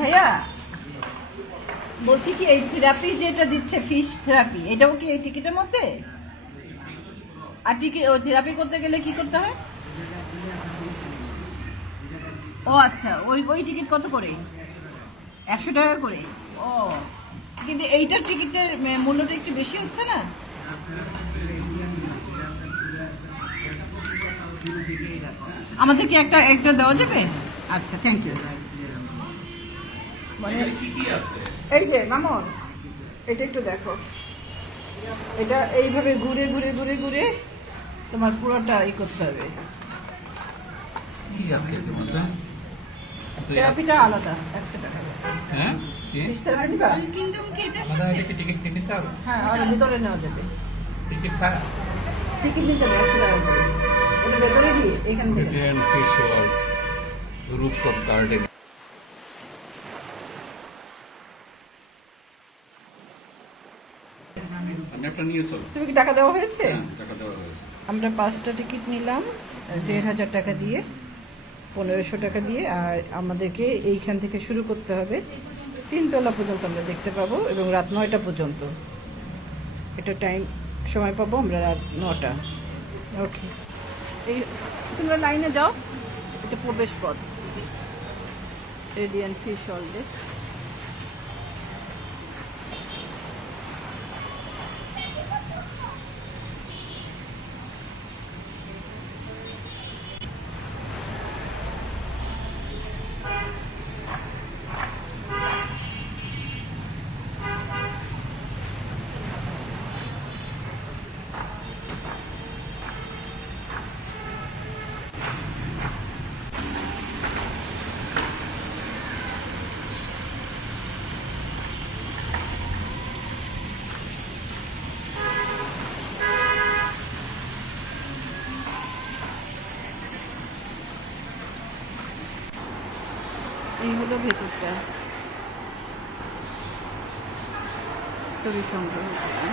ভাইয়া বলছি কি এই থেরাপি যেটা দিচ্ছে ফিশ থেরাপি এটাও কি এই টিকিটের মধ্যে? আর টিকিট ও থেরাপি করতে গেলে কি করতে হয়? ও আচ্ছা, ওই ওই টিকিট কত করে? 100 টাকা করে। ও, কিন্তু এইটার টিকিটের মূল্যটা একটু বেশি হচ্ছে না? আমাদেরকে একটা একটা দেওয়া যাবে? আচ্ছা, থ্যাংক ইউ। মানে এই যে মামন, এটা একটু দেখো, এটা এইভাবে ঘুরে ঘুরে ঘুরে ঘুরে তোমার পুরোটা করতে হবে। কি আছে এটার মধ্যে? থেরাপিটা আলাদা 100 টাকা। হ্যাঁ কি ফিশ থেরাপি নিবা? আমাদের এটা কি টিকিট নিতে হবে? হ্যাঁ, আর ভিতরে নেওয়া যাবে। টিকিট ছাড়া? টিকিট নিতে হবে 100 টাকা করে। ওটা ভেতরে গিয়ে এখান থেকে Indian fish world, rooftop garden. একটা নিয়ে চলো। তুমি কি টাকা দেওয়া হয়েছে? টাকা দেওয়া হয়েছে। আমরা 5টা টিকিট নিলাম 1,500 টাকা দিয়ে, 1500 টাকা দিয়ে। আর আমাদেরকে এইখান থেকে শুরু করতে হবে, 3 তলা পর্যন্ত আমরা দেখতে পাবো এবং রাত 9টা পর্যন্ত। এটা টাইম সময় পাবো আমরা রাত 9টা। ওকে, এই তোমরা লাইনে যাও, এটা প্রবেশ পথ রেডিয়ান ফিশ ওয়ার্ল্ডে। এই হলো ভেতরটা, ছবি সংগ্রহ করলাম।